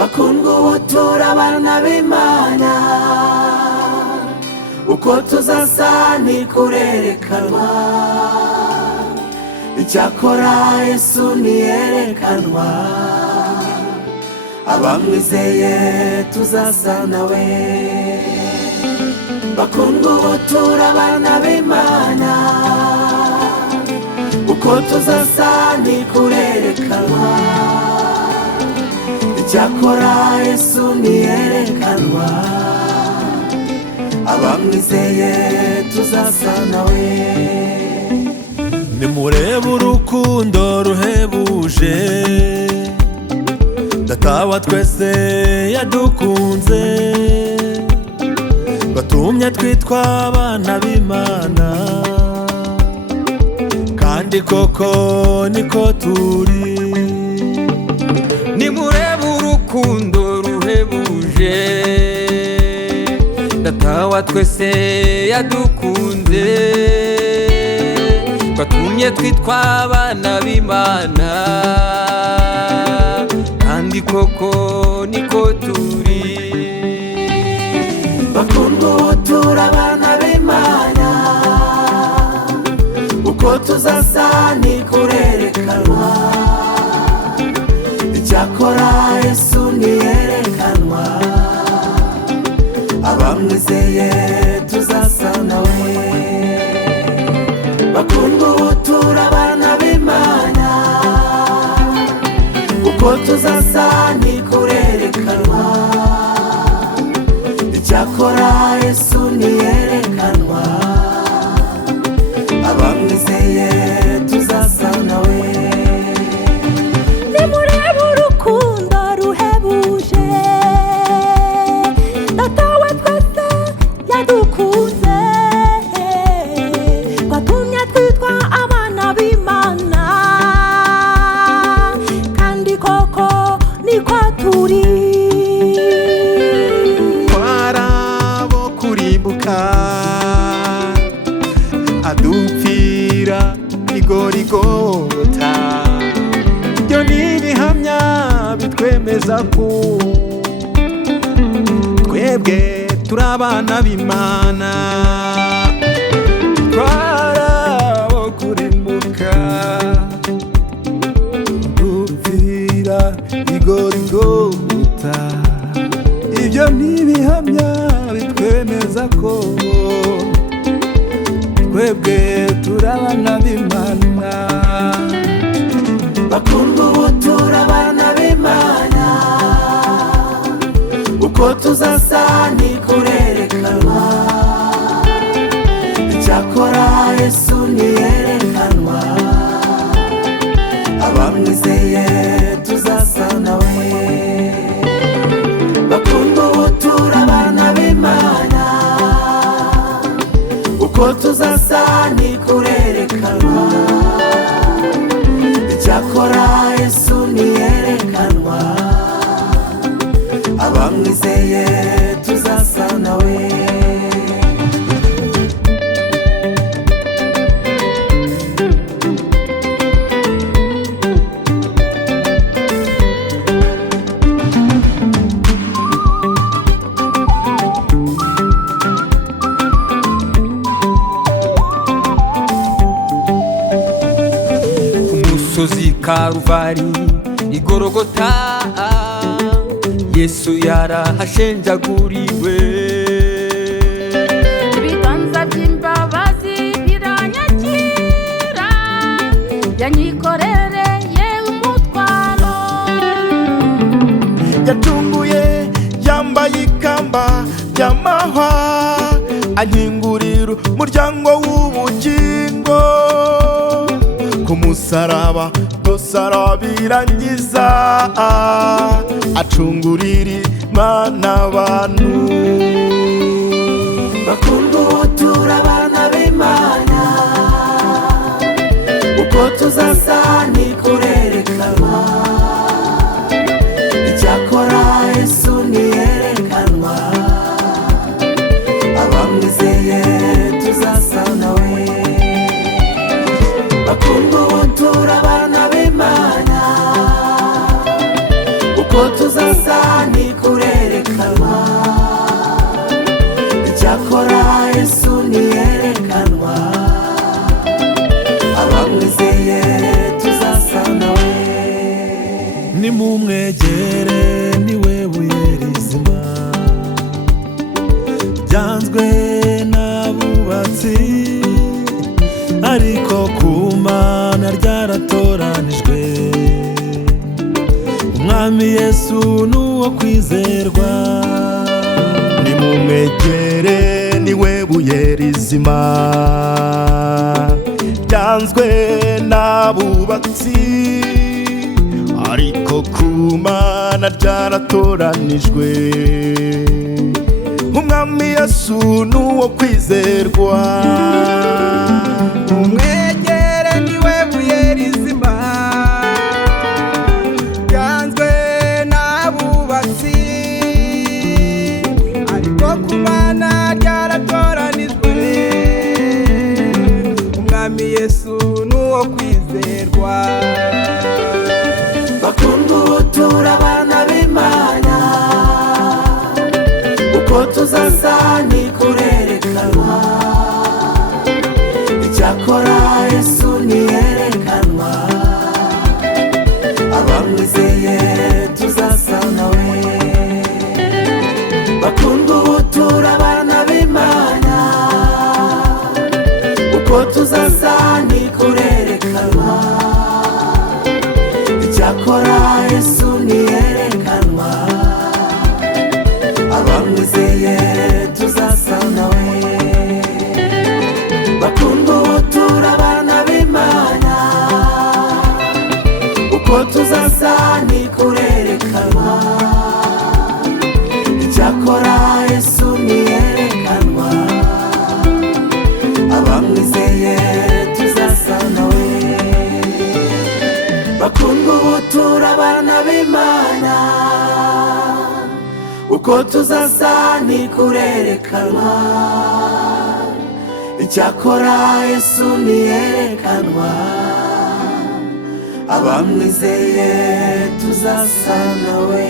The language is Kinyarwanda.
bakundwa ubu turi abana b'Imana, uko tuzasa ntikurerekanwa, icyakora Yesu niyerekanwa, abamwizeye tuzasa nawe. Bakundwa ubu turi abana b'Imana, uko tuzasa ntikurerekanwa, icyakora Yesu niyerekanwa, abamwizeye tuzasa nawe. Nimurebe urukundo ruhebuje Data wa twese yadukunze, batumye twitwa abana b'Imana, kandi koko niko turi. Nimurebe urukundo ruhebuje Data wa twese yadukunze, batumye twitwa abana b'Imana, kandi koko niko turi. Bakundwa ubu turi abana b'Imana, uko tuzasa ntikurerekanwa, icyakora Yesu niyerekanwa, abamwizeye tuzasa nawe. Bakundwa ubu turi abana b'Imana, uko tuzasa ntikurerekanwa, icyakora Yesu niyerekanwa, abamwizeye tuzasa nawe. Nimurebe urukundo ruhebuje Data wa twese yadukunze, batumye twitwa abana b'Imana, kandi koko niko turi. Twarabo kurimbuka, adupfira igorigota, ibyo ni ibihamya bitwemeza ko twebwe turi abana b'Imana. Twarabo kurimbuka, adupfira igorigota, ibyo ni ibihamya bitwemeza ko twebwe turi abana b'Imana. Bakundwa ubu turi abana b'Imana, uko tuzasa ntikurerekanwa, icyakora Yesu niyerekanwa, abamwizeye tuzasa nawe. Bakundwa ubu turi abana b'Imana, uko tuzasa ntikurerekanwa, icyakora Yesu niyerekanwa, abamwizeye tuzasa nawe. Umusozi Karuvari igorogota, Yesu yarahashenjaguriwe, Ibiganza by'imbabazi biranyakira, yanyikorereye umutwaro. Yacunguye yambaye ikamba ry'amahwa, ankingurira umuryango w'ubugingo, ku musaraba dusarabirangiza, acungurira Imana abantu. Bakundwa ubu turi abana b'Imana, uko tuzasa ntikurerekanwa, icyakora Yesu niyerekanwa, abamwizeye tuzasa nawe. Bakundwa ubu turi abana b'Imana, uko tuzasa nimumwegere niwe buye rizima ryanzwe n'abubatsi ariko ku Mana ryaratoranijwe umwami Yesu nuwo kwizerwa nimumwegere niwe buye rizima ryanzwe n'abubatsi ariko ku Mana ryaratoranijwe umwami Yesu nuwo kwizerwa umwegere niwe buye rizima ryanzwe n'abubatsi ariko ku Mana ryaratoranijwe umwami Yesu nuwo kwizerwa bakunda ubu turi abana b'Imana uko tuzasa ni kurerekanwa icyakora Yesu niyerekanwa abamwizeye tuzasa nawe bakunda ubu turi abana b'Imana uko tuzasa ni kurerekanwa icyakora Yesu niyerekanwa abamwizeye tuzasa nawe bakunda ubu turi abana b'Imana uko tuzasa ni kurerekanwa icyakora Yesu niyerekanwa abamwizeye tuzasa nawe bakunda ubu turi abana b'Imana uko tuzasa ni kurerekanwa icyakora Yesu niyerekanwa abamwizeye tuzasa nawe.